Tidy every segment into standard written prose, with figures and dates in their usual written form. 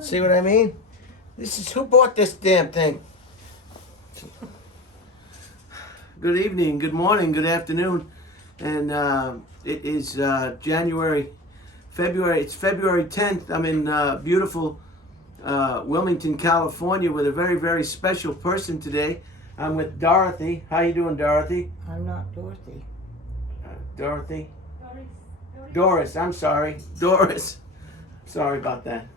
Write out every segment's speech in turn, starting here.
See what I mean? This is, who bought this damn thing? Good evening, good morning, good afternoon. And it is February 10th. I'm in beautiful Wilmington, California with a very, very special person today. I'm with Dorothy. How you doing, Dorothy? I'm not Dorothy. Dorothy? Doris, I'm sorry. Doris. Sorry about that.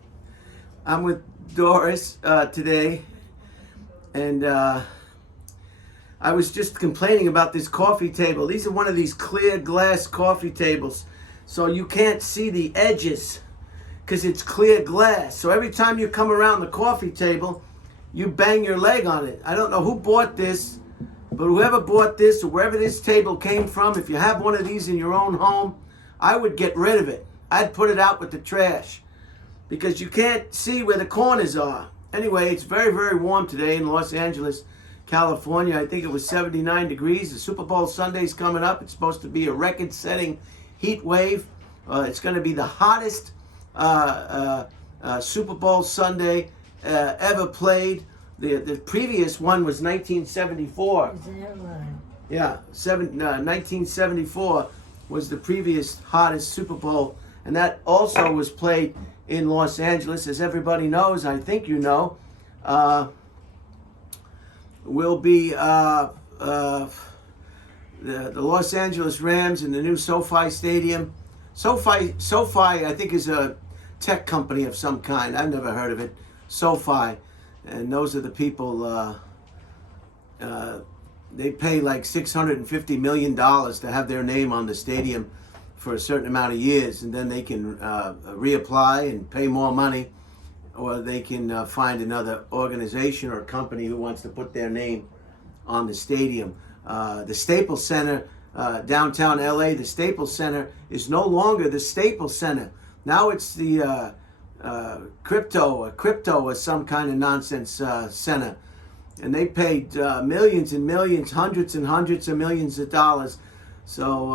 I'm with Doris today, and I was just complaining about this coffee table. These are one of these clear glass coffee tables, so you can't see the edges because it's clear glass. So every time you come around the coffee table, you bang your leg on it. I don't know who bought this, but whoever bought this or wherever this table came from, if you have one of these in your own home, I would get rid of it. I'd put it out with the trash because you can't see where the corners are. Anyway, it's very, very warm today in Los Angeles, California. I think it was 79 degrees. The Super Bowl Sunday's coming up. It's supposed to be a record-setting heat wave. It's going to be the hottest Super Bowl Sunday ever played. The previous one was 1974. Is that right? Yeah, 1974 was the previous hottest Super Bowl, and that also was played in Los Angeles. As everybody knows, I think you know, will be the Los Angeles Rams in the new SoFi Stadium. SoFi, I think, is a tech company of some kind. I've never heard of it. SoFi, and those are the people. They pay like $650 million to have their name on the stadium for a certain amount of years, and then they can reapply and pay more money, or they can find another organization or company who wants to put their name on the stadium. The Staples Center, downtown LA, the Staples Center is no longer the Staples Center. Now it's the crypto or some kind of nonsense center. And they paid millions and millions, hundreds and hundreds of millions of dollars. So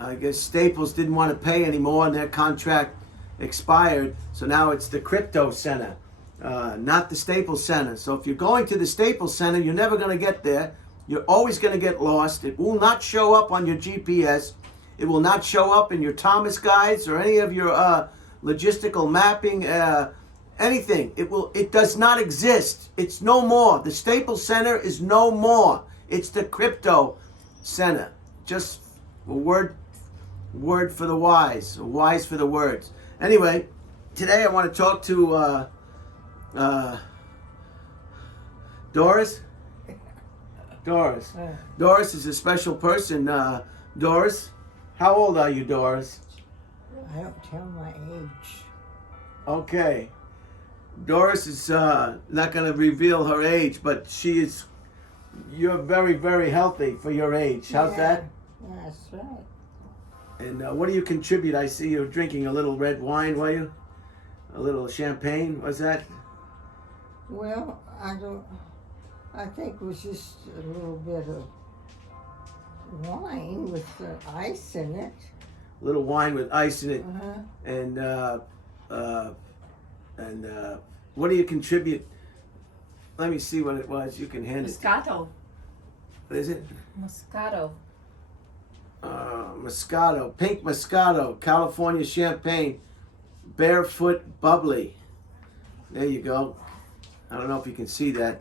I guess Staples didn't want to pay anymore, and their contract expired. So now it's the Crypto Center, not the Staples Center. So if you're going to the Staples Center, you're never going to get there. You're always going to get lost. It will not show up on your GPS. It will not show up in your Thomas guides or any of your logistical mapping. Anything. It does not exist. It's no more. The Staples Center is no more. It's the Crypto Center. Just a word for the wise, a wise for the words. Anyway, today I want to talk to Doris. Doris. Doris is a special person. Doris, how old are you, Doris? I don't tell my age. Okay. Doris is not going to reveal her age, but you're very, very healthy for your age. How's that? That's right. And what do you contribute? I see you're drinking a little red wine, were you? A little champagne, was that? Well, I think it was just a little bit of wine with ice in it. A little wine with ice in it. Uh-huh. And what do you contribute? Let me see what it was. You can hand Moscato. it. What is it? Moscato. Moscato. Pink Moscato. California champagne. Barefoot bubbly. There you go. I don't know if you can see that.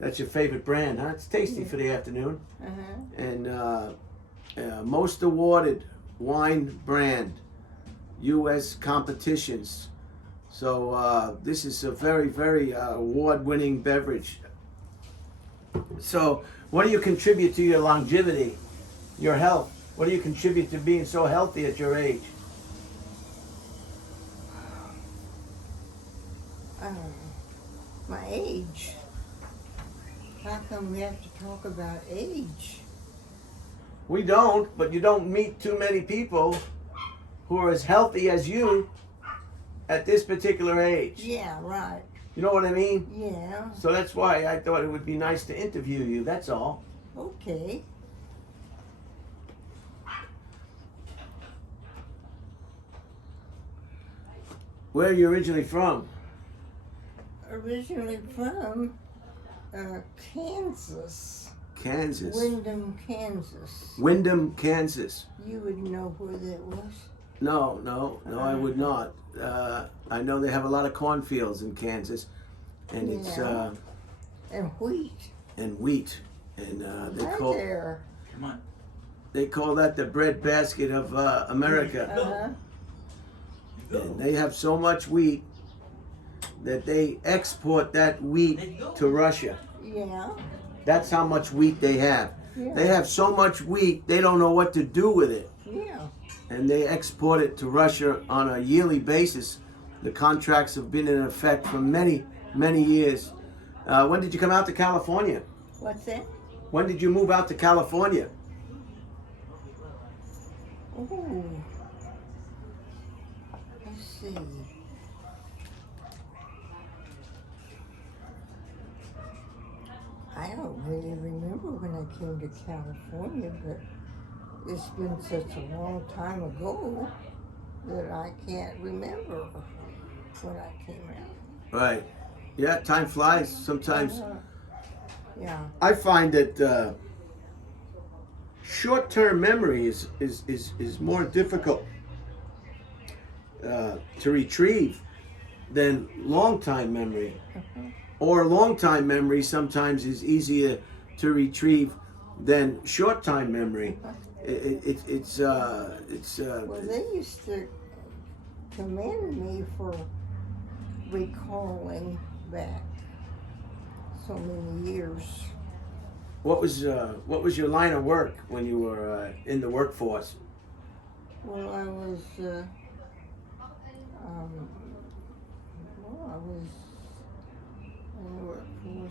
That's your favorite brand, huh? It's tasty for the afternoon. Uh-huh. And most awarded wine brand. U.S. competitions. So this is a very, very award-winning beverage. So what do you contribute to your longevity, your health? What do you contribute to being so healthy at your age? My age. How come we have to talk about age? We don't, but you don't meet too many people who are as healthy as you at this particular age. Yeah, right. You know what I mean? Yeah. So that's why I thought it would be nice to interview you, that's all. Okay. Where are you originally from? Originally from Kansas. Kansas. Wyndham, Kansas. Wyndham, Kansas. You would know where that was. No, I would not. I know they have a lot of cornfields in Kansas, and it's Yeah. And wheat. and wheat, and Right there. Come on. they call that the breadbasket of America. Uh-huh. And they have so much wheat that they export that wheat to Russia. Yeah. That's how much wheat they have. Yeah. They have so much wheat, they don't know what to do with it. Yeah. And they export it to Russia on a yearly basis. The contracts have been in effect for many, many years. When did you come out to California? What's that? When did you move out to California? Oh. Let's see. I don't really remember when I came to California, but it's been such a long time ago that I can't remember when I came out. Right. Yeah, time flies sometimes. Yeah. I find that short-term memory is more difficult to retrieve than long-time memory. Or long-time memory sometimes is easier to retrieve than short-time memory. It's Well, they used to commend me for recalling back so many years. what was your line of work when you were in the workforce? Well, I was in the workforce.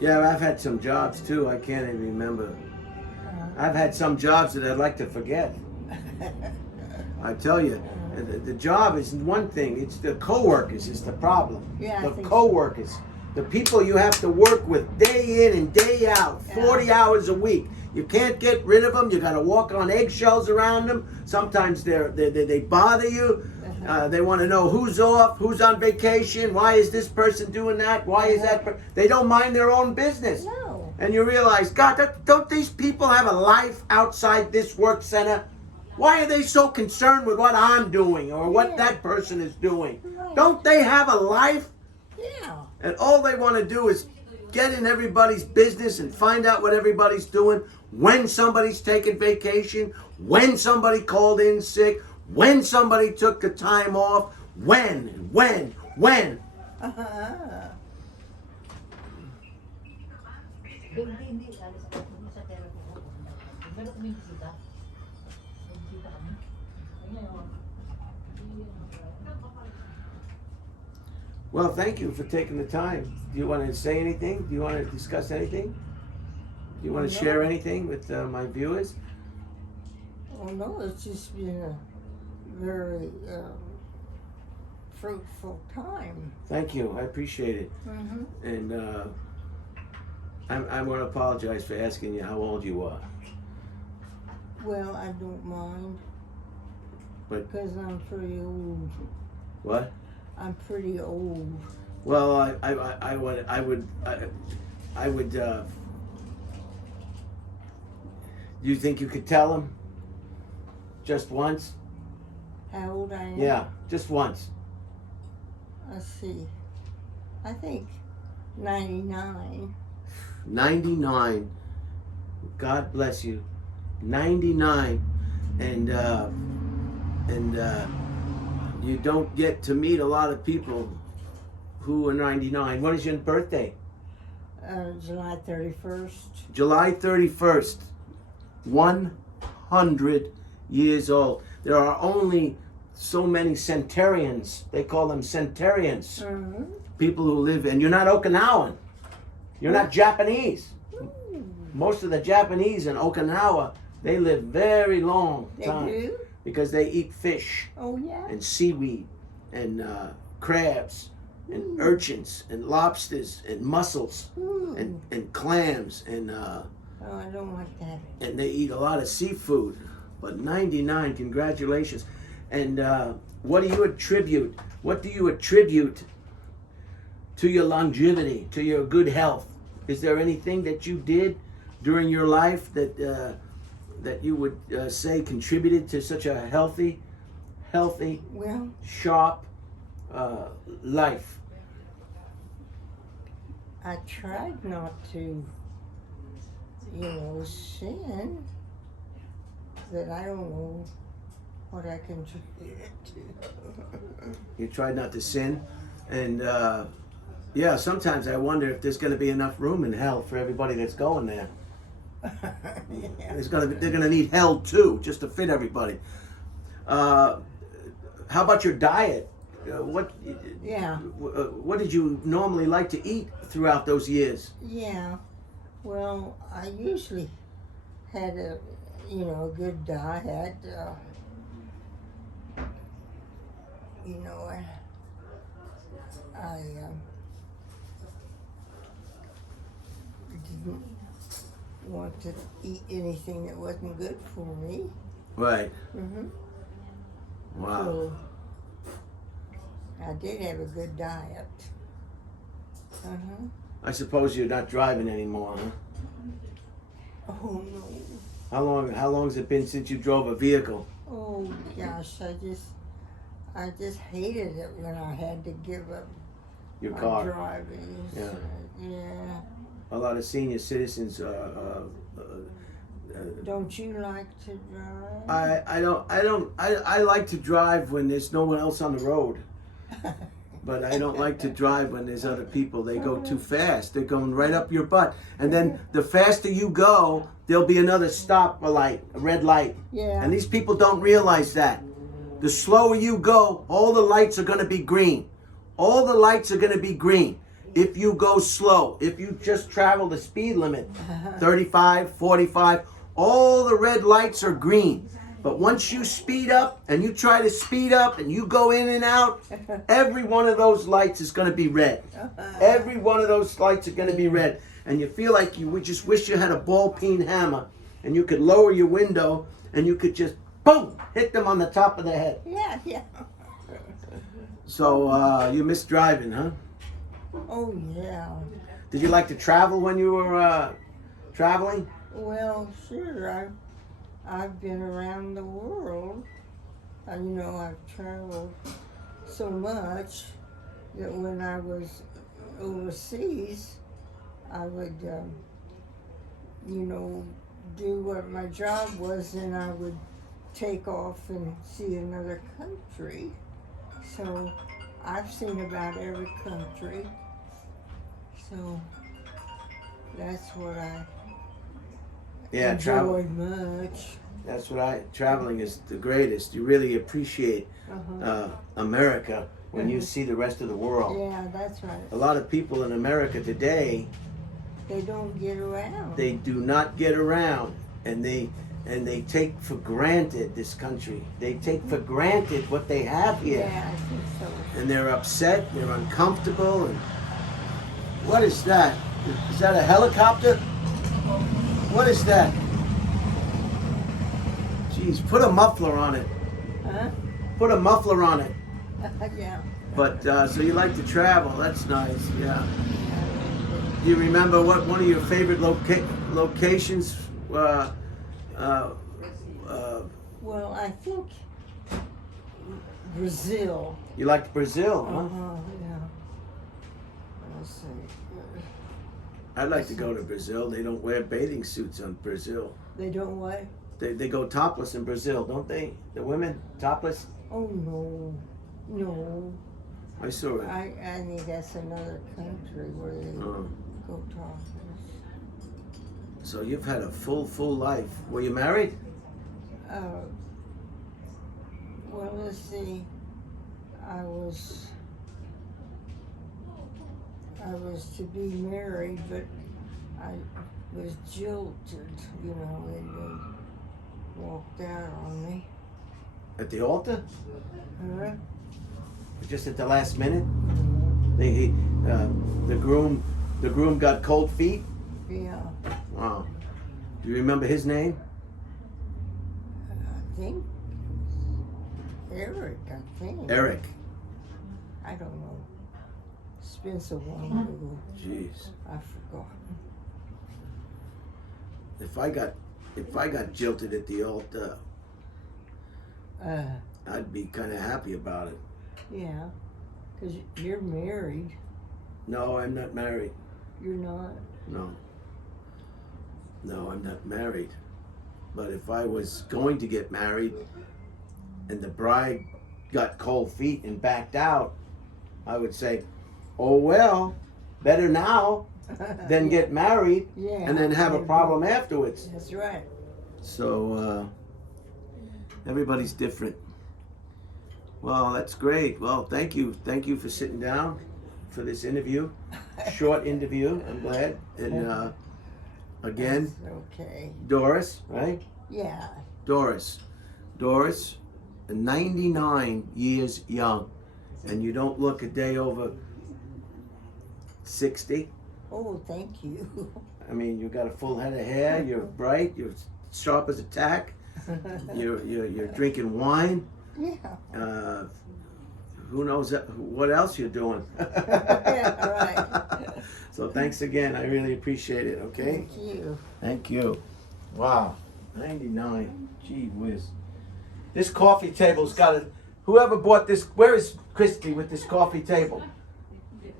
Yeah, I've had some jobs too. I can't even remember. I've had some jobs that I'd like to forget. I tell you, the job is one thing. It's the co-workers is the problem. Yeah, I the think so. co-workers, the people you have to work with day in and day out, 40 hours a week. You can't get rid of them. You got to walk on eggshells around them. Sometimes they bother you. They want to know who's off, who's on vacation, why is this person doing that, why is that they don't mind their own business. No. And you realize, God, don't these people have a life outside this work center? Why are they so concerned with what I'm doing or what that person is doing? Right. Don't they have a life? Yeah. And all they want to do is get in everybody's business and find out what everybody's doing, when somebody's taking vacation, when somebody called in sick, when somebody took the time off, when. Uh-huh. Hindi. Alis ka sa telepono. Meron kaming bisita. May bisita kami. Ngayon, Well, thank you for taking the time. Do you want to say anything? Do you want to discuss anything? Do you want to share anything with my viewers? Oh no, it's just been a very fruitful time. Thank you. I appreciate it. Mm-hmm. And I want to apologize for asking you how old you are. Well, I don't mind. But- because I'm pretty old. What? I'm pretty old. Well, I would. Do you think you could tell him? Just once? How old I am? Yeah, just once. Let's see. I think 99. 99. God bless you. 99. And you don't get to meet a lot of people who are 99. When is your birthday? July 31st. July 31st. 100 years old. There are only so many centurions. They call them centurions. Mm-hmm. People who live, and you're not Okinawan. You're not Japanese. Most of the Japanese in Okinawa, they live very long They time do? because they eat fish Oh, yeah. and seaweed and crabs and urchins and lobsters and mussels Ooh. and clams and Oh, I don't like that. and they eat a lot of seafood. But 99, congratulations. And what do you attribute? What do you attribute to your longevity, to your good health? Is there anything that you did during your life that that you would say contributed to such a healthy, Well, sharp life? I tried not to, sin, but I don't know what I contributed to. You tried not to sin, and yeah, sometimes I wonder if there's going to be enough room in hell for everybody that's going there. Yeah. They're gonna need hell too, just to fit everybody. How about your diet? Yeah. What did you normally like to eat throughout those years? Yeah. Well, I usually had a good diet. I didn't want to eat anything that wasn't good for me. Right. Mm-hmm. Wow. So I did have a good diet. Uh-huh. I suppose you're not driving anymore, huh? Oh no. How long has it been since you drove a vehicle? Oh gosh, I just hated it when I had to give up Your my car. driving. Yeah. Yeah. A lot of senior citizens. Don't you like to drive? I like to drive when there's no one else on the road. But I don't like to drive when there's other people. They go too fast. They're going right up your butt. And then the faster you go, there'll be another stop, a red light. Yeah. And these people don't realize that. The slower you go, all the lights are going to be green. All the lights are going to be green. If you go slow, if you just travel the speed limit, 35, 45, all the red lights are green. But once you speed up and you try to speed up and you go in and out, every one of those lights is going to be red. Every one of those lights are going to be red. And you feel like you would just wish you had a ball-peen hammer and you could lower your window and you could just, boom, hit them on the top of the head. Yeah. So you miss driving, huh? Oh yeah. Did you like to travel when you were traveling? Well, sure. I've been around the world. I've traveled so much that when I was overseas, I would, do what my job was, and I would take off and see another country. So I've seen about every country. So that's what I enjoy much. That's what traveling is the greatest. You really appreciate America when you see the rest of the world. Yeah, that's right. A lot of people in America today, they don't get around. They do not get around, and they take for granted this country. They take for granted what they have here. Yeah, I think so. And they're upset, they're uncomfortable, and what is that? Is that a helicopter? What is that? Jeez, put a muffler on it. Huh? Put a muffler on it. Yeah. But, so you like to travel, that's nice, yeah. Do you remember what one of your favorite locations Well, I think Brazil. You liked Brazil, huh? Yeah. Let's see. I'd like to go to Brazil. They don't wear bathing suits in Brazil. They don't what? They go topless in Brazil, don't they? The women topless? Oh no. I saw it. I think that's another country where they go topless. So you've had a full life. Were you married? Well, let's see. I was to be married, but I was jilted, and they walked out on me. At the altar? Huh? Just at the last minute? The groom got cold feet. Yeah, Wow. Do you remember his name? I think Eric, I think. Eric. I don't know. It's been so long ago. Jeez. I've forgotten. If I got jilted at the altar, Uh, I'd be kind of happy about it. yeah, because you're married. No, I'm not married. You're not? No, I'm not married. But if I was going to get married and the bride got cold feet and backed out, I would say, oh well, better now than get married Yeah, and then have a there you problem go. afterwards. That's right. So everybody's different. Well, that's great. Well, thank you for sitting down for this interview, short interview. I'm glad. And again, That's okay. Doris, right? Yeah. Doris, 99 years young, and you don't look a day over 60. Oh, thank you. I mean, you got a full head of hair. You're bright. You're sharp as a tack. You're drinking wine. Yeah. Who knows what else you're doing? Yeah, right. So thanks again. I really appreciate it. Okay. Thank you. Thank you. Wow. 99. Gee whiz. This coffee table's got a. Whoever bought this. Where is Christy with this coffee table?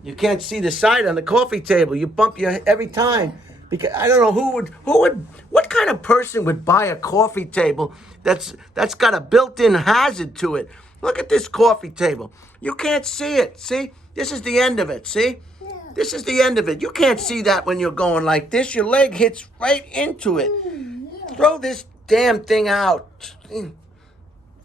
You can't see the side on the coffee table. You bump your every time. Because I don't know what kind of person would buy a coffee table that's got a built-in hazard to it. Look at this coffee table. You can't see it. See? This is the end of it. See? Yeah. This is the end of it. You can't see that when you're going like this. Your leg hits right into it. Yeah. Throw this damn thing out.